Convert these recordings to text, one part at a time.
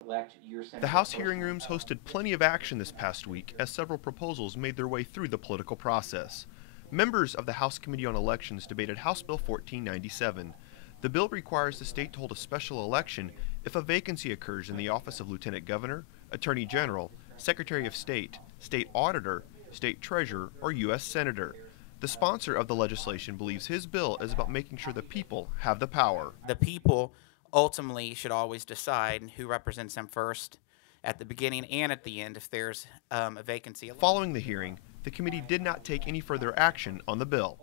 The House hearing rooms hosted plenty of action this past week as several proposals made their way through the political process. Members of the House Committee on Elections debated House Bill 1497. The bill requires the state to hold a special election if a vacancy occurs in the office of Lieutenant Governor, Attorney General, Secretary of State, State Auditor, State Treasurer, or U.S. Senator. The sponsor of the legislation believes his bill is about making sure the people have the power. The people ultimately should always decide who represents them first at the beginning and at the end if there's a vacancy. Following the hearing, the committee did not take any further action on the bill.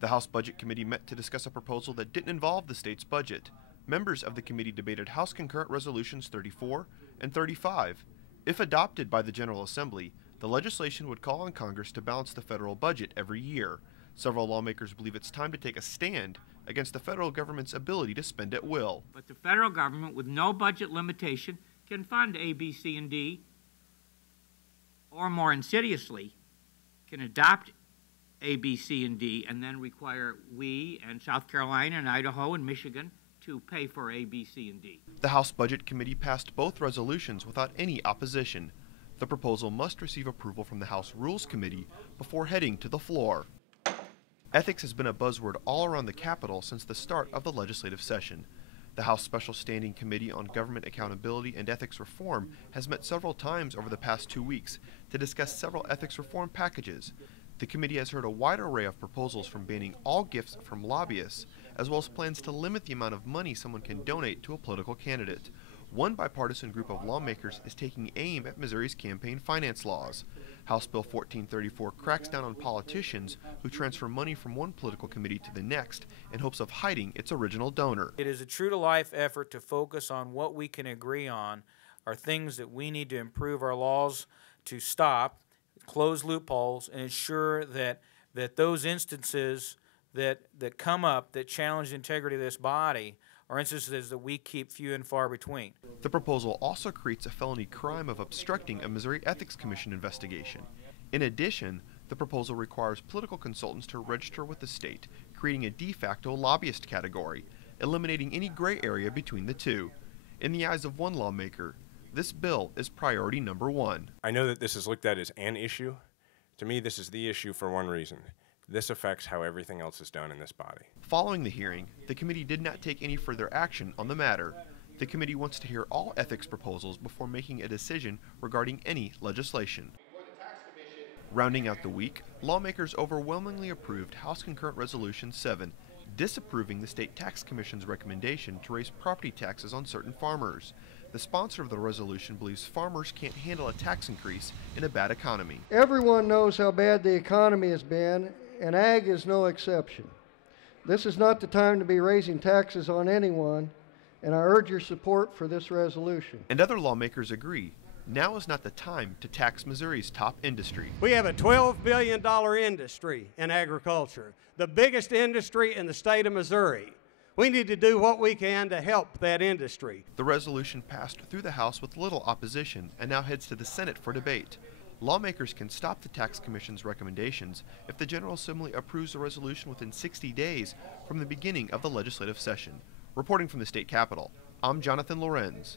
The House Budget Committee met to discuss a proposal that didn't involve the state's budget. Members of the committee debated House Concurrent Resolutions 34 and 35. If adopted by the General Assembly, the legislation would call on Congress to balance the federal budget every year. Several lawmakers believe it's time to take a stand against the federal government's ability to spend at will. But the federal government, with no budget limitation, can fund A, B, C, and D, or more insidiously, can adopt A, B, C, and D, and then require we and South Carolina and Idaho and Michigan to pay for A, B, C, and D. The House Budget Committee passed both resolutions without any opposition. The proposal must receive approval from the House Rules Committee before heading to the floor. Ethics has been a buzzword all around the Capitol since the start of the legislative session. The House Special Standing Committee on Government Accountability and Ethics Reform has met several times over the past 2 weeks to discuss several ethics reform packages. The committee has heard a wide array of proposals from banning all gifts from lobbyists, as well as plans to limit the amount of money someone can donate to a political candidate. One bipartisan group of lawmakers is taking aim at Missouri's campaign finance laws. House Bill 1434 cracks down on politicians who transfer money from one political committee to the next in hopes of hiding its original donor. It is a true-to-life effort to focus on what we can agree on are things that we need to improve our laws to stop, close loopholes, and ensure that those instances that come up that challenge the integrity of this body are instances that we keep few and far between. The proposal also creates a felony crime of obstructing a Missouri Ethics Commission investigation. In addition, the proposal requires political consultants to register with the state, creating a de facto lobbyist category, eliminating any gray area between the two. In the eyes of one lawmaker, this bill is priority number one. I know that this is looked at as an issue. To me, this is the issue for one reason. This affects how everything else is done in this body. Following the hearing, the committee did not take any further action on the matter. The committee wants to hear all ethics proposals before making a decision regarding any legislation. Rounding out the week, lawmakers overwhelmingly approved House Concurrent Resolution 7, disapproving the State Tax Commission's recommendation to raise property taxes on certain farmers. The sponsor of the resolution believes farmers can't handle a tax increase in a bad economy. Everyone knows how bad the economy has been, and ag is no exception. This is not the time to be raising taxes on anyone, and I urge your support for this resolution. And other lawmakers agree. Now is not the time to tax Missouri's top industry. We have a $12 billion industry in agriculture, the biggest industry in the state of Missouri. We need to do what we can to help that industry. The resolution passed through the House with little opposition and now heads to the Senate for debate. Lawmakers can stop the Tax Commission's recommendations if the General Assembly approves the resolution within 60 days from the beginning of the legislative session. Reporting from the state capitol, I'm Jonathan Lorenz.